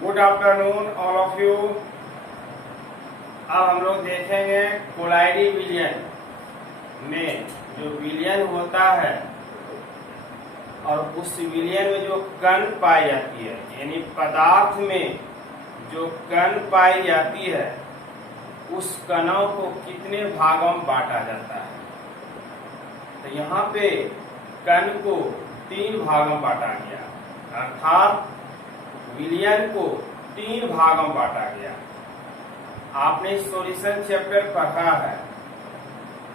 Good afternoon all of you. अब हम लोग देखेंगे कोलाइडी विलयन में जो विलयन होता है और उस विलयन में जो कण पाई जाती है, यानी पदार्थ में जो कण पाई जाती है उस कणों को कितने भागों में बांटा जाता है। तो यहाँ पे कण को 3 भागों में बांटा गया, अर्थात विलयन को 3 भागों में बांटा गया। आपने सॉल्यूशन चैप्टर पढ़ा है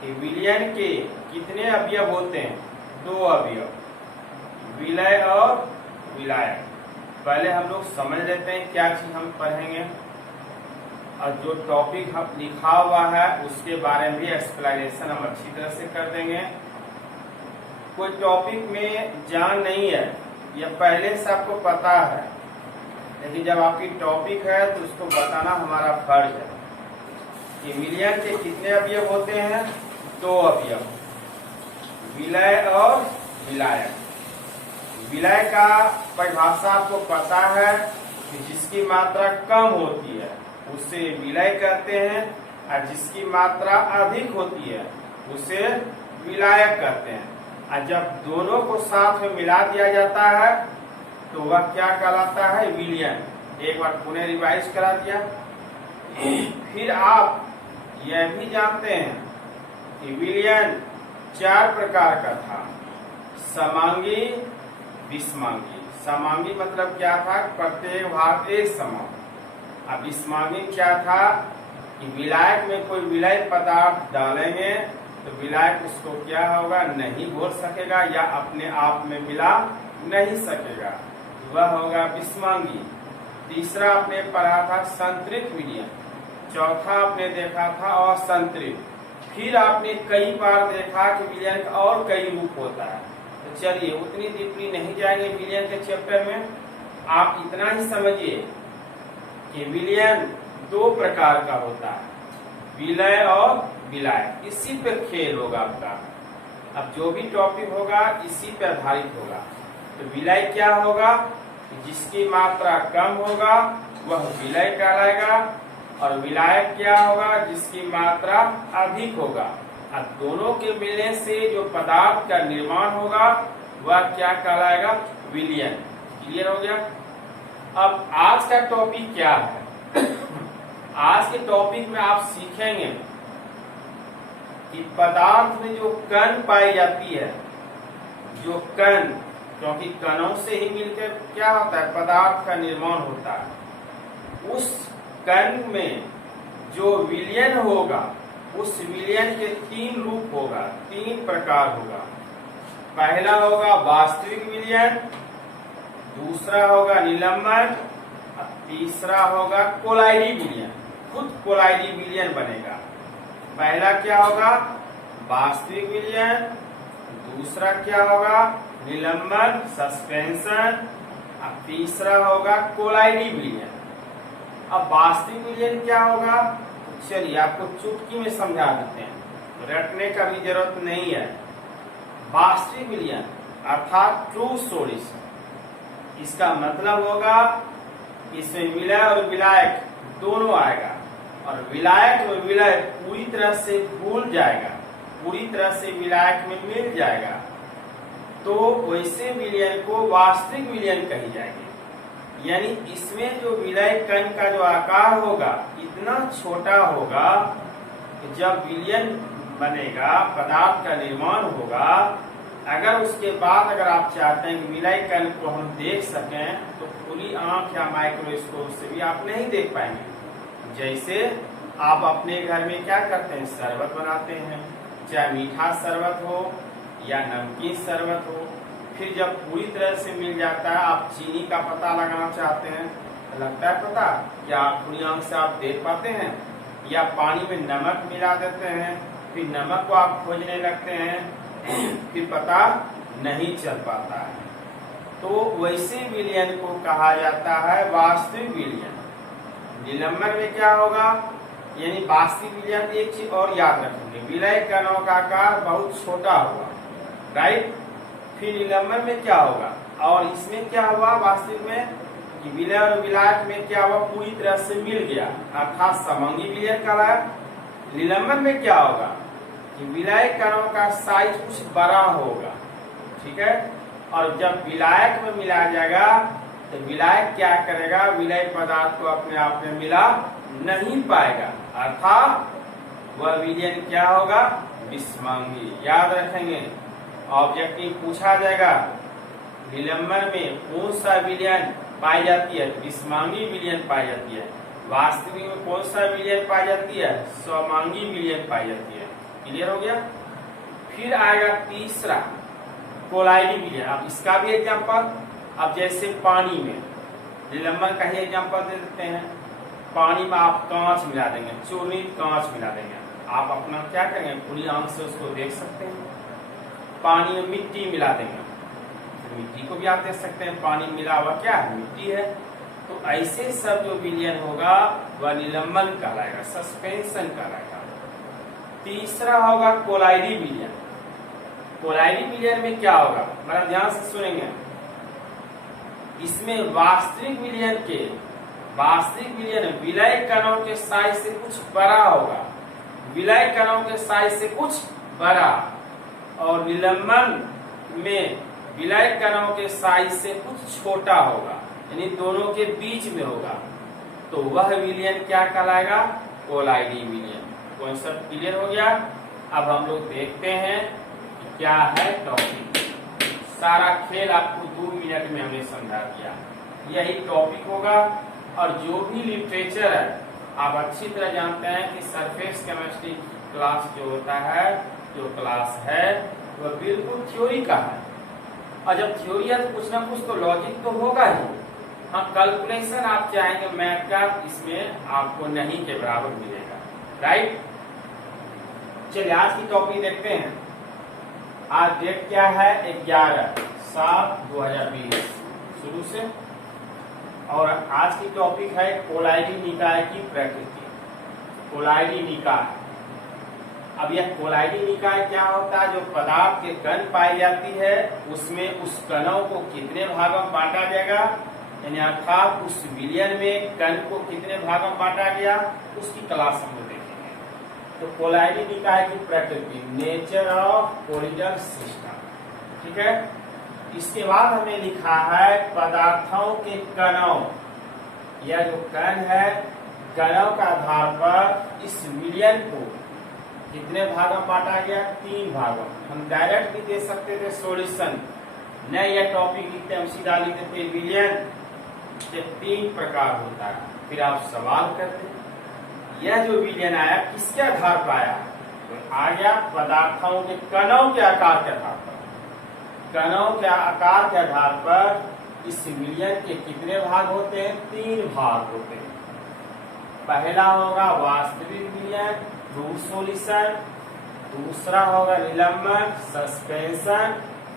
कि विलयन के कितने अवयव होते हैं? 2 अवयव, विलय और विलायक। पहले हम लोग समझ लेते हैं क्या चीज हम पढ़ेंगे और जो टॉपिक हम लिखा हुआ है उसके बारे में भी एक्सप्लेनेशन हम अच्छी तरह से कर देंगे। कोई टॉपिक में जान नहीं है या पहले से आपको पता है, लेकिन जब आपकी टॉपिक है तो उसको बताना हमारा फर्ज है कि विलयन के कितने अवयव होते हैं? 2 अवयव, विलय और विलायक। विलय का परिभाषा आपको पता है कि जिसकी मात्रा कम होती है उसे विलय कहते हैं और जिसकी मात्रा अधिक होती है उसे विलायक कहते हैं। और जब दोनों को साथ में मिला दिया जाता है तो वह क्या कहलाता है? विलयन। एक बार पुनः रिवाइज करा दिया। फिर आप यह भी जानते हैं कि विलयन 4 प्रकार का था, समांगी, विषमांगी। समांगी मतलब क्या था? प्रत्येक भाग एक समान। अब विषमांगी क्या था कि विलायक में कोई विलय पदार्थ डालेंगे तो विलायक उसको क्या होगा? नहीं घोल सकेगा या अपने आप में मिला नहीं सकेगा, वह होगा विषमांगी। तीसरा आपने पढ़ा था संतृप्त विलयन। चौथा आपने देखा था असंतृप्त। फिर आपने कई बार देखा कि विलयन का और कई रूप होता है। तो चलिए उतनी डीपली नहीं जाएंगे विलयन के चैप्टर में। आप इतना ही समझिए कि विलयन 2 प्रकार का होता है, विलय और विलायक। इसी पे खेल होगा आपका। अब जो भी टॉपिक होगा इसी पे आधारित होगा। तो विलय क्या होगा? जिसकी मात्रा कम होगा वह विलय कहलाएगा, और विलायक क्या होगा? जिसकी मात्रा अधिक होगा। अब दोनों के मिलने से जो पदार्थ का निर्माण होगा वह क्या कहलाएगा? विलयन। क्लियर हो गया? अब आज का टॉपिक क्या है? आज के टॉपिक में आप सीखेंगे कि पदार्थ में जो कण पाई जाती है, जो कण, क्योंकि कणों से ही मिलकर क्या होता है? पदार्थ का निर्माण होता है। उस कण में जो विलयन होगा उस विलयन के 3 रूप होगा, 3 प्रकार होगा। पहला होगा वास्तविक विलयन, दूसरा होगा निलंबन, और तीसरा होगा कोलाइडी विलयन। खुद कोलाइडी विलयन बनेगा। पहला क्या होगा? वास्तविक विलयन, दूसरा क्या होगा? निलंबन, सस्पेंशन, और तीसरा होगा कोलाइडी विलयन। अब वास्तविक विलयन क्या होगा? तो चलिए आपको चुटकी में समझा देते हैं, रटने का भी जरूरत नहीं है। वास्तविक विलयन अर्थात ट्रू सॉल्यूशन, इसका मतलब होगा इसमें विलय और विलायक दोनों आएगा, और विलायक में विलय पूरी तरह से घुल जाएगा, पूरी तरह से विलायक में मिल जाएगा। तो वैसे विलयन को वास्तविक विलयन कही जाएगी। यानी इसमें जो विलय कण का जो आकार होगा इतना छोटा होगा कि जब विलयन बनेगा, पदार्थ का निर्माण होगा, अगर उसके बाद अगर आप चाहते हैं कि विलय कण को हम देख सकें तो खुली आंख या माइक्रोस्कोप से भी आप नहीं देख पाएंगे। जैसे आप अपने घर में क्या करते हैं? शरबत बनाते हैं, चाहे मीठा शरबत हो या नमकीन शरबत हो। फिर जब पूरी तरह से मिल जाता है, आप चीनी का पता लगाना चाहते हैं, लगता है पता? क्या खुली आंख से आप देख पाते हैं? या पानी में नमक मिला देते हैं, फिर नमक को आप खोजने लगते हैं, फिर पता नहीं चल पाता है। तो वैसे विलयन को कहा जाता है वास्तविक विलयन। निलंबन में क्या होगा? यानी वास्तविक विलयन एक चीज और याद रखेंगे, विलय कणों का आकार बहुत छोटा होगा, राइट। फिर निलंबन में क्या होगा? और इसमें क्या हुआ वास्तविक में कि विलय और विलायक में क्या हुआ, पूरी तरह से मिल गया, अर्थात समंगी विलयन कहलाया। निलंबन में क्या होगा कि विलय कणों का साइज कुछ बड़ा होगा, ठीक है। और जब विलायक में मिलाया जाएगा तो विलायक क्या करेगा, विलय पदार्थ को अपने आप में मिला नहीं पाएगा, अर्थात वह विलयन क्या होगा, विषमांगी। याद रखेंगे, ऑब्जेक्टिव पूछा जाएगा निलंबन में कौन सा विलयन पाई जाती है, विषमांगी विलयन पाई जाती है। वास्तविक में कौन सा विलयन पाई जाती है, स्वमांगी विलयन पाई जाती है। क्लियर हो गया। फिर आएगा तीसरा कोलाइडी विलयन। अब इसका भी एग्जांपल, अब जैसे पानी में निलंबन का ही एग्जांपल दे देते हैं। पानी में आप कांच मिला देंगे, चूर्णित कांच मिला देंगे, आप अपना क्या करेंगे, खुली आंख से उसको देख सकते हैं। पानी में मिट्टी मिला देंगे, मिट्टी को भी आप देख सकते हैं, पानी मिला हुआ क्या है, मिट्टी है। तो ऐसे सब जो विलयन होगा वह निलंबन कहलाएगा, सस्पेंशन कहलाएगा। तीसरा होगा कोलाइडी विलयन। कोलाइडी विलयन में क्या होगा, बड़ा ध्यान से सुनेंगे। इसमें वास्तविक विलयन विलय कणों के साइज से कुछ बड़ा होगा, विलय कणों के साइज से कुछ बड़ा, और निलंबन में विलय कणों के साइज से कुछ छोटा होगा, यानी दोनों के बीच में होगा। तो वह विलयन क्या कहलाएगा, कोलाइडी विलयन। कॉन्सेप्ट क्लियर हो गया। अब हम लोग देखते हैं कि क्या है टॉपिक। सारा खेल आपको 2 मिनट में हमने समझा दिया, यही टॉपिक होगा। और जो भी लिटरेचर है आप अच्छी तरह जानते हैं कि सरफेस केमिस्ट्री क्लास जो होता है, जो क्लास है वह बिल्कुल थ्योरी का है। और जब थ्योरी है तो कुछ ना कुछ तो लॉजिक तो होगा ही। हाँ, कैलकुलेशन आप चाहेंगे मैथ का, इसमें आपको नहीं के बराबर मिलेगा, राइट। चलिए आज की टॉपिक देखते हैं। आज डेट क्या है, 11/7/2020 शुरू से। और आज की टॉपिक है कोलाइडी निकाय की प्रकृति। कोलाइडी निकाय, अब यह कोलाइडी निकाय क्या होता है, जो पदार्थ के कण पाई जाती है उसमें उस कणों को कितने भागों में बांटा जाएगा, यानी अर्थात उस विलयन में कण को कितने भागों में बांटा गया, उसकी क्लास हम लोग देखेंगे। तो कोलाइडी निकाय की प्रकृति, नेचर ऑफ कोलिडल सिस्टम, ठीक है। इसके बाद हमने लिखा है पदार्थों के कणों, यह जो कण है कणों का आधार पर इस विलयन को कितने भागों में बांटा गया, 3 भागों। हम डायरेक्ट भी दे सकते थे सॉल्यूशन, न यह टॉपिक लिखते हम सीधा लिखते थे विलयन के 3 प्रकार होता है। फिर आप सवाल करते यह जो विलयन आया किसके आधार पर आया, तो आ गया पदार्थों के कणों के आकार के आधार पर। कणों के आकार के आधार पर इस विलयन के कितने भाग होते हैं, 3 भाग होते हैं। पहला होगा वास्तविक विलयन, ट्रू सॉल्यूशन, दूसरा होगा निलंबन, सस्पेंशन,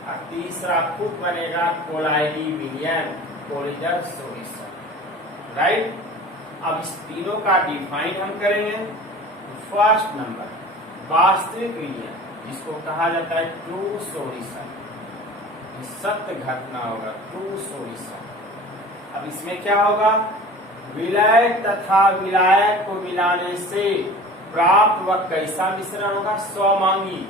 और तीसरा खुद बनेगा कोलाइडी विलयन, कोलिडल सॉल्यूशन, राइट। अब इस तीनों का डिफाइन हम करेंगे। फर्स्ट नंबर वास्तविक विलयन, जिसको कहा जाता है ट्रू सॉल्यूशन, सत्य घटना होगा, ट्रू सॉल्यूशन। अब इसमें क्या होगा, विलय तथा विलायक को मिलाने से प्राप्त वह कैसा मिश्रण होगा, स्वमांगी।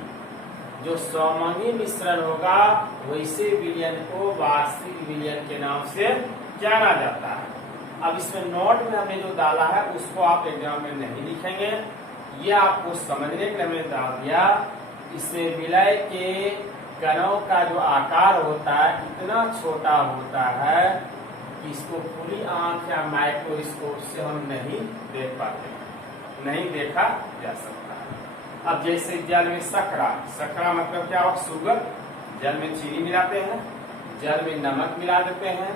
जो स्वमांगी मिश्रण होगा वैसे विलयन को वास्तविक विलयन के नाम से जाना जाता है। अब इसमें नोट में हमने जो डाला है उसको आप एग्जाम में नहीं लिखेंगे, ये आपको समझने के लिए हमने डाल दिया। इसमें विलय के कणों का जो आकार होता है इतना छोटा होता है कि इसको खुली आंख या माइक्रोस्कोप से हम नहीं देख पाते, नहीं देखा जा सकता है। अब जैसे जल में सकरा, सकरा मतलब क्या हो, शुगर। जल में चीनी मिलाते हैं, जल में नमक मिला देते हैं,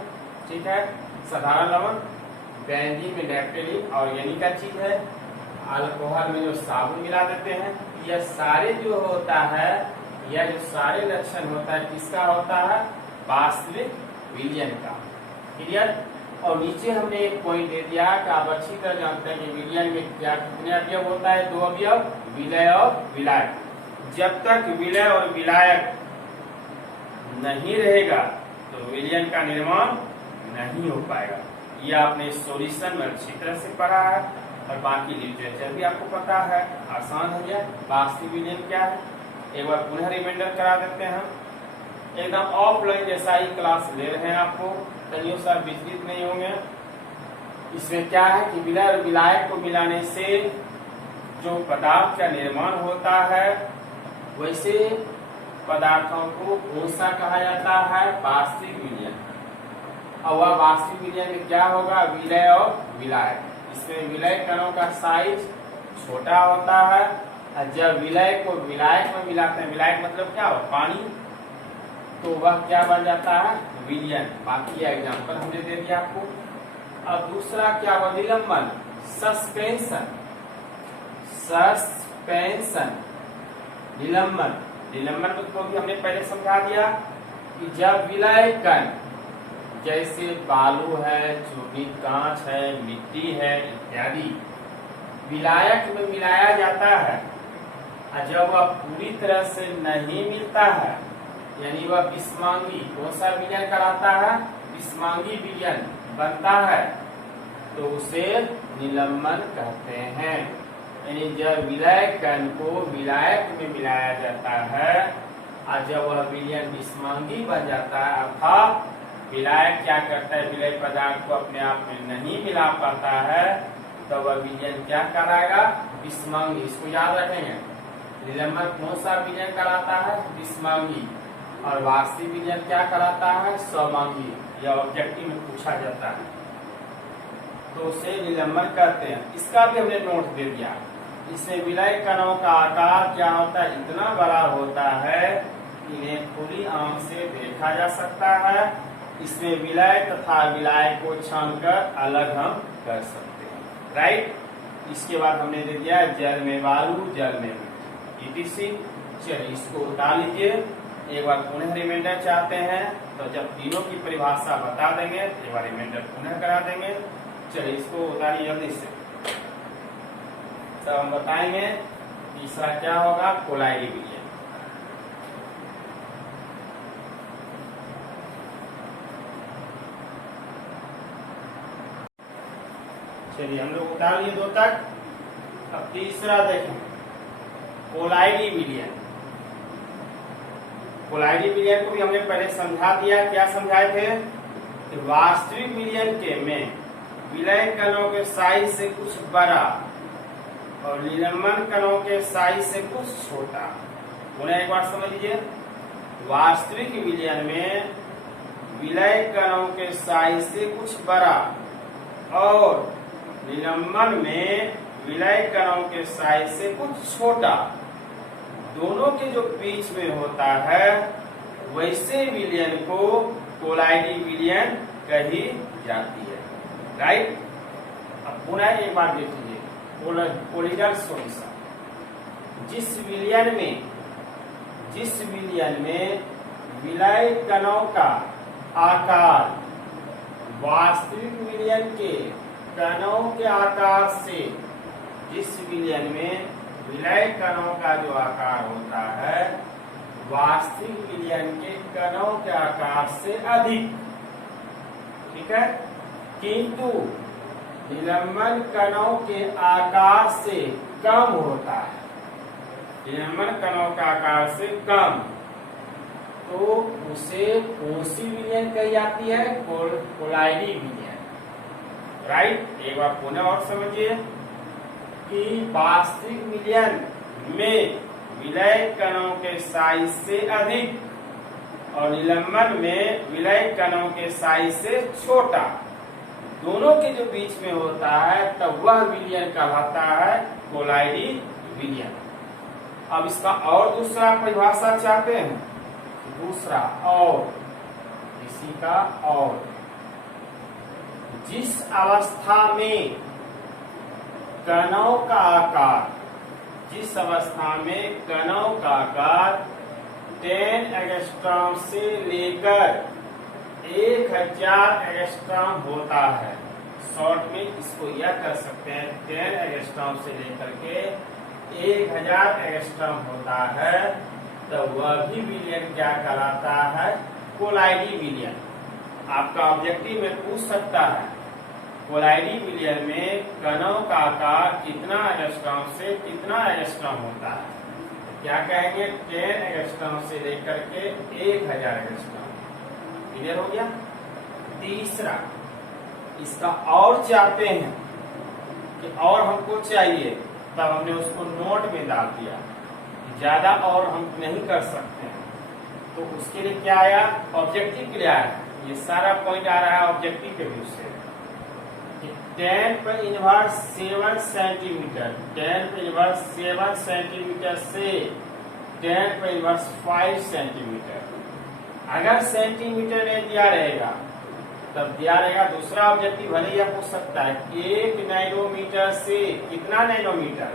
ठीक है, साधारण नमक। बेंजीन में नेफ्थलीन ऑर्गेनिक का चीज है। अल्कोहल में जो साबुन मिला देते हैं। यह सारे जो होता है, यह जो सारे लक्षण होता है किसका होता है, वास्तविक विलयन का। क्लियर। और नीचे हमने एक पॉइंट दे दिया कि आप अच्छी तरह जानते हैं कि विलयन में क्या कितने अवयव होता है, 2 अवयव, विलय और विलायक। जब तक विलय और विलायक नहीं रहेगा तो विलयन का निर्माण नहीं हो पाएगा। ये आपने सॉल्यूशन में अच्छी तरह से पढ़ा है और बाकी लिटरेचर भी आपको पता है, आसान हो गया। वास्तविक विलियन क्या है एक बार पुनः रिमाइंडर करा देते हैं हम। एकदम ऑफलाइन जैसा ही क्लास ले रहे हैं आपको, कहीं सा विचलित नहीं होंगे। इसमें क्या है कि विलय और विलायक को मिलाने से जो पदार्थ का निर्माण होता है वैसे पदार्थों को कौन सा कहा जाता है, वास्तविक विलयन। और वह वास्तविक विलयन में क्या होगा, विलय और विलायक। इसमें विलय कणों का साइज छोटा होता है और जब विलय को विलायक में मिलाते हैं, विलायक मतलब क्या हो, पानी, तो वह क्या बन जाता है, विलयन। बाकी एग्जाम्पल हमने दे दिया आपको। अब दूसरा क्या हुआ, निलंबन, सस्पेंशन। सस्पेंशन निलंबन, निलंबन को भी हमने पहले समझा दिया कि जब विलय कण जैसे बालू है, चूर्णित कांच है, मिट्टी है इत्यादि विलायक में मिलाया जाता है और जब वह पूरी तरह से नहीं मिलता है, यानी वह विस्मांगी, कौन सा विलयन कराता है, विस्मांगी विलयन बनता है, तो उसे निलंबन कहते हैं। यानी जब विलय कण को विलायक में मिलाया जाता है और जब वह विलयन विस्मांगी बन जाता है, अर्थात विलायक क्या करता है, विलय पदार्थ को अपने आप में नहीं मिला पाता है, तो वह विलयन क्या कराएगा, विस्मांगी। इसको याद रखेंगे, निलंबन कौन सा विलयन कराता है, विस्मांगी, और वास्तविक विलयन क्या कराता है, स्वमांगी। यह ऑब्जेक्टिव में पूछा जाता है, तो उसे निलंबन कहते हैं। इसका भी हमने नोट दे दिया। इसमें विलय कणों का आकार क्या होता है, इतना बड़ा होता है कि इन्हें खुली आंख से देखा जा सकता है। इसमें विलय तथा विलायक को छानकर अलग हम कर सकते हैं, राइट। इसके बाद हमने दे दिया जल में बालू, जल में मिट्टी, etc। चलिए इसको उतार लीजिए। एक बार पुनः रिमाइंडर चाहते हैं तो जब तीनों की परिभाषा बता देंगे, एक बार रिमाइंडर पुनः करा देंगे। चलिए इसको उतारिए जल्दी से, तब हम बताएंगे तीसरा क्या होगा, कोलाइडी विलयन। चलिए हम लोग उतार लिए दो तक। अब तीसरा देखें, कोलाइडी विलयन। कोलाइडी विलयन को भी हमने पहले समझा दिया। क्या समझाए थे कि वास्तविक विलयन के में विलय कणों के साइज से कुछ बड़ा और निलंबन कणों के साइज से कुछ छोटा। उन्हें एक बार समझ लीजिए, वास्तविक विलयन में विलय कणों के साइज से कुछ बड़ा और निलंबन में विलय कणों के साइज से कुछ छोटा, दोनों के जो बीच में होता है वैसे विलयन को कोलाइडी विलयन कही जाती है, राइट। अब पुनः एक बार देख लीजिए, कोलिडल सॉल्यूशन। जिस विलयन में विलय कणों का आकार वास्तविक विलयन के कणों के आकार से, जिस विलयन में विलय कणों का जो आकार होता है वास्तविक विलयन के कणों के आकार से अधिक, ठीक है, किंतु निलंबन कणों के आकार से कम होता है, निलंबन कणों का आकार से कम, तो उसे कौन सी विलयन कही जाती है, कोलाइडी विलयन, राइट। एक बार पुनः और समझिए कि वास्तविक विलयन में विलय कणों के साइज से अधिक और निलंबन में विलय कणों के साइज से छोटा, दोनों के जो बीच में होता है तब वह विलयन कहलाता है कोलाइडी विलयन। अब इसका और दूसरा परिभाषा चाहते हैं, दूसरा और, इसी का और, जिस अवस्था में कणों का आकार, जिस अवस्था में कणों का आकार 10 एंगस्ट्रॉम से लेकर 1000 एंगस्ट्रॉम होता है, शॉर्ट में इसको यह कर सकते हैं 10 एंगस्ट्रॉम से लेकर के 1000 एंगस्ट्रॉम होता है, तो वह भी विलयन क्या कहलाता है, कोलाइडी विलयन। आपका ऑब्जेक्टिव में पूछ सकता है कोलाइडी विलयन में कणों का आकार कितना एंगस्ट्रॉम से कितना एंगस्ट्रॉम होता है। क्या कहेंगे 10 एंगस्ट्रॉम से लेकर के 1000 एंगस्ट्रॉम। क्लियर हो गया। तीसरा इसका और चाहते हैं कि और हमको चाहिए, तब हमने उसको नोट में डाल दिया, ज्यादा और हम नहीं कर सकते हैं। तो उसके लिए क्या आया, ऑब्जेक्टिव के लिए आया। ये सारा पॉइंट आ रहा है ऑब्जेक्टिव के व्यू से। 10⁻7 सेंटीमीटर, 10⁻7 सेंटीमीटर से 10⁻5 सेंटीमीटर। अगर सेंटीमीटर में दिया रहेगा तब दिया रहेगा दूसरा ऑब्जेक्टिव, भले ही पूछ सकता है 1 नैनोमीटर से कितना नैनोमीटर,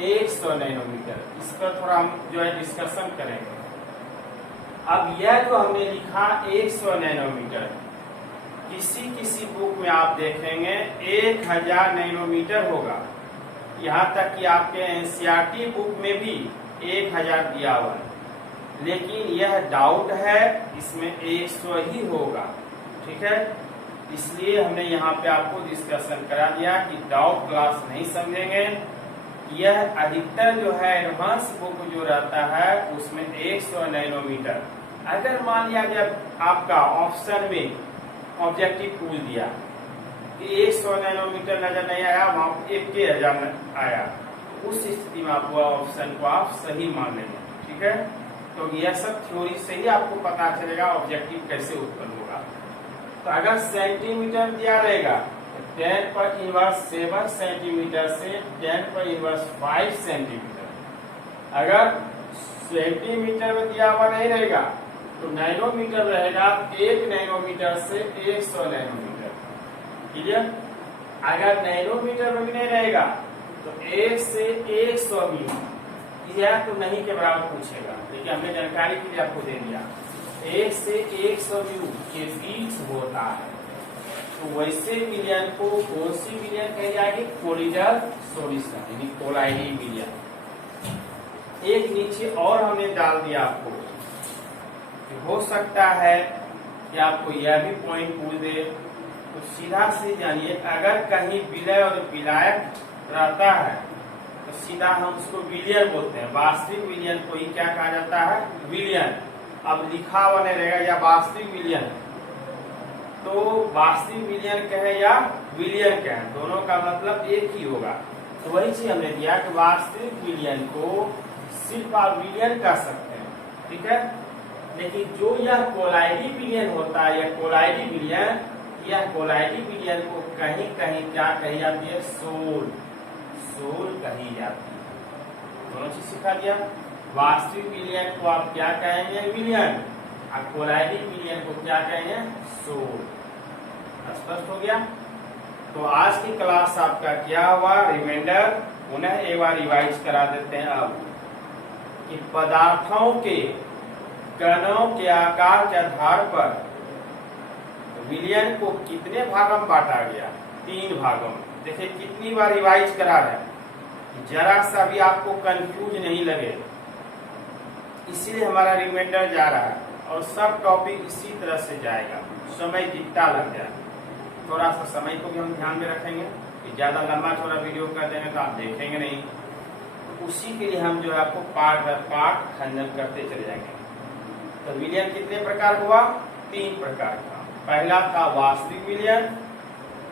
100 नैनोमीटर। इस पर थोड़ा हम जो है डिस्कशन करेंगे। अब यह जो हमने लिखा 100 नैनोमीटर, किसी बुक में आप देखेंगे 1000 नैनोमीटर होगा। यहाँ तक कि आपके एनसीईआरटी बुक में भी 1000 दिया हुआ है, लेकिन यह डाउट है, इसमें 100 ही होगा। ठीक है, इसलिए हमने यहाँ पे आपको डिस्कशन करा दिया कि डाउट क्लास नहीं समझेंगे। यह अधिकतर जो है एडवांस बुक जो रहता है उसमें 100 नैनोमीटर। अगर मान लिया जब आपका ऑप्शन में ऑब्जेक्टिव पूछ दिया कि 100 नैनोमीटर नजर नहीं आया, वहां 1000 आया, उस स्थिति में आप ऑप्शन को आप सही मान लेंगे। ठीक है, तो यह सब थ्योरी से ही आपको पता चलेगा ऑब्जेक्टिव कैसे उत्पन्न होगा। तो अगर सेंटीमीटर दिया रहेगा 10⁻7 सेंटीमीटर से 10⁻5 सेंटीमीटर। अगर सेंटीमीटर में दिया हुआ नहीं रहेगा तो नैनोमीटर रहेगा, 1 नैनोमीटर से 100 नैनोमीटर। क्लियर। अगर नैनोमीटर में भी नहीं रहेगा तो 1 से 100 मीटर, यह तो नहीं के बराबर पूछेगा, लेकिन हमने जानकारी के लिए आपको दे दिया 1 से 100 म्यू के बीच होता है। तो वैसे विलयन को कौन सी विलयन कही जाएगी, कोलिडल सॉल्यूशन, यानी कोलाइडी विलयन। एक नीचे और हमने डाल दिया आपको, हो सकता है कि आपको यह भी पॉइंट पूछ दे, तो सीधा से जानिए अगर कहीं विलय और विलायक रहता है तो सीधा हम उसको विलयन बोलते हैं। वास्तविक विलयन को ही क्या कहा जाता है, विलयन। अब लिखा हुआ नहीं रहेगा या वास्तविक विलयन, तो वास्तविक विलयन कहे या विलयन कहे, दोनों का मतलब एक ही होगा। तो वही चीज हमने दिया कि वास्तविक विलयन को सिर्फ आप विलयन कह सकते हैं। ठीक है, लेकिन जो यह कोलाइडी विलयन होता है, यह कोलाइडी विलयन, यह कोलाइडी विलयन को कहीं कहीं क्या कही जाती है, सोल, सोल कही जाती है। दोनों चीज सिखा दिया। वास्तविक विलयन को आप क्या कहेंगे, विलयन, और कोलाइडी विलयन को क्या कहेंगे, सोल। स्पष्ट हो गया। तो आज की क्लास आपका क्या हुआ, रिमाइंडर पुनः एक बार रिवाइज करा देते हैं। अब कि पदार्थों के कणों के आकार के आधार पर विलयन को कितने भागों में बांटा गया, 3 भागों में। देखिए कितनी बार रिवाइज करा रहे हैं, जरा सा भी आपको कंफ्यूज नहीं लगे, इसीलिए हमारा रिमाइंडर जा रहा है। और सब टॉपिक इसी तरह से जाएगा, समय जितना लग जाए। थोड़ा सा समय को भी हम ध्यान में रखेंगे कि ज्यादा लंबा थोड़ा वीडियो कर देंगे तो आप देखेंगे नहीं। तो उसी के लिए हम जो है आपको पार्ट बाय पार्ट खंडन करते चले जाएंगे। तो विलयन कितने प्रकार हुआ, 3 प्रकार का। पहला था वास्तविक विलयन,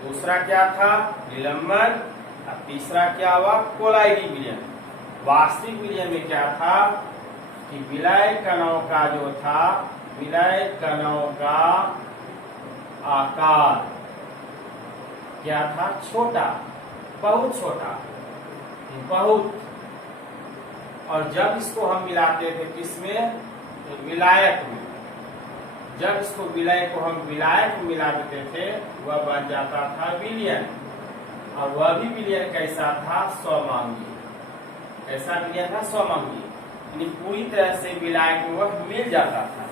दूसरा क्या था, निलंबन, और तीसरा क्या हुआ, कोलाइडी विलयन। वास्तविक विलयन में क्या था कि विलय कणों का जो था, विलय कणों का आकार क्या था, छोटा, बहुत छोटा, बहुत। और जब इसको हम मिलाते थे किसमें, तो विलायक में। जब इसको विलय को हम विलायक में मिला देते थे वह बन जाता था विलयन। और वह भी विलयन कैसा था, स्वमांगी। कैसा विलयन था, स्वमांगी, यानी पूरी तरह से विलायक में वह मिल जाता था।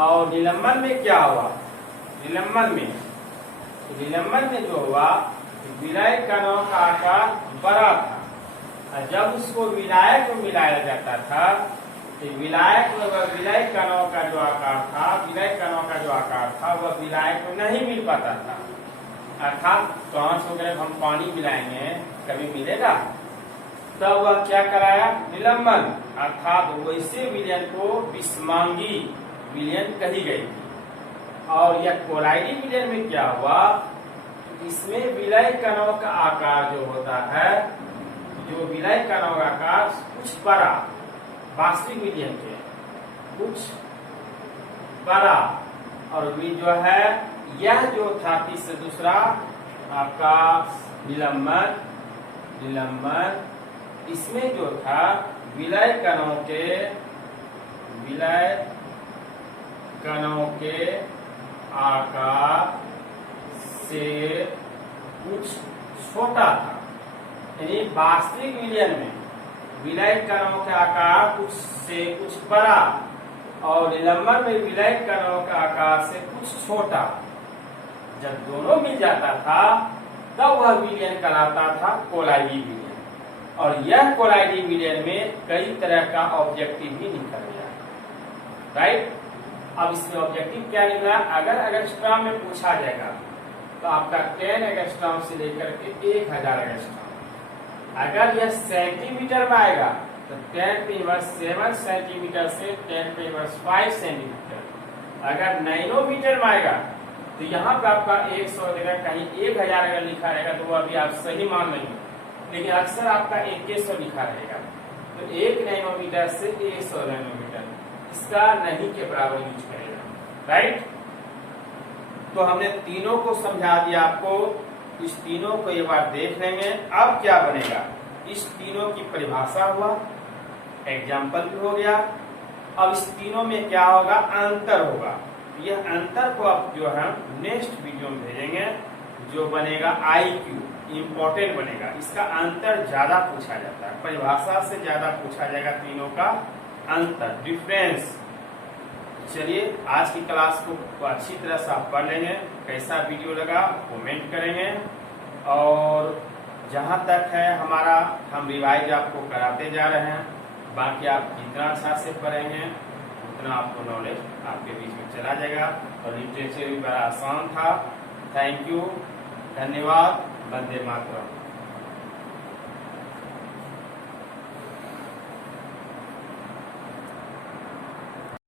और निलंबन में क्या हुआ, निलंबन में जो हुआ, विलय कणों का आकार बड़ा था, और जब उसको विलायक में मिलाया जाता था विलायक में वह विलय कणों का जो आकार था, विलय कणों का जो आकार था वह विलायक में नहीं मिल पाता था। अर्थात कांच वगैरह हम पानी मिलाएंगे कभी मिलेगा, तब वह क्या कराया, निलंबन, अर्थात वैसे विलयन को विषमांगी विलयन कही गई थी। और यह कोलाइडी विलयन में क्या हुआ, इसमें विलय कणों का आकार जो होता है, जो विलय कणों का आकार कुछ बड़ा, वास्तविक विलयन के कुछ बड़ा, और भी जो है यह जो था तीसरा दूसरा आपका निलंबन, इसमें जो था विलय कणों के आकार से कुछ छोटा था। यानी वास्तविक विलयन में विलय कणों का आकार कुछ से कुछ बड़ा और निलंबन में विलय कणों का आकार से कुछ छोटा। जब दोनों मिल जाता था तब वह विलयन कहलाता था कोलाइडी विलयन। और यह कोलाइडी विलयन में कई तरह का ऑब्जेक्टिव भी निकल गया, राइट। अब इसमें ऑब्जेक्टिव क्या निकला, अगर एंगस्ट्रॉम में पूछा जाएगा तो आपका 10 एंगस्ट्रॉम से लेकर के 1000 एंगस्ट्रॉम। अगर यह सेंटीमीटर में आएगा तो 10⁻⁷ सेंटीमीटर से 10⁻⁵ सेंटीमीटर। अगर नैनोमीटर में आएगा तो यहाँ पे आपका 100 जगह कहीं 1000 अगर लिखा रहेगा तो वो अभी आप सही मान लेंगे, लेकिन अक्सर आपका 2100 लिखा रहेगा। तो 1 नैनोमीटर से 100 नैनोमीटर, इसका नहीं के बराबर यूज करेगा, राइट। तो हमने तीनों को समझा दिया आपको, इस तीनों को एक बार देख लेंगे। अब क्या बनेगा, इस तीनों की परिभाषा हुआ, एग्जाम्पल भी हो गया। अब इस तीनों में क्या होगा, अंतर होगा। यह अंतर को अब जो है नेक्स्ट वीडियो में भेजेंगे, जो बनेगा IQ, इम्पोर्टेंट बनेगा। इसका अंतर ज्यादा पूछा जाता है, परिभाषा से ज्यादा पूछा जाएगा तीनों का अंतर, डिफरेंस। चलिए आज की क्लास को अच्छी तरह से आप पढ़ लेंगे, कैसा वीडियो लगा कमेंट करेंगे। और जहाँ तक है हमारा, हम रिवाइज आपको कराते जा रहे हैं। बाकी आप जितना अच्छा से पढ़ेंगे उतना आपको नॉलेज आपके बीच में चला जाएगा। और लिटरेचर भी बड़ा आसान था। थैंक यू, धन्यवाद, वंदे मातरम।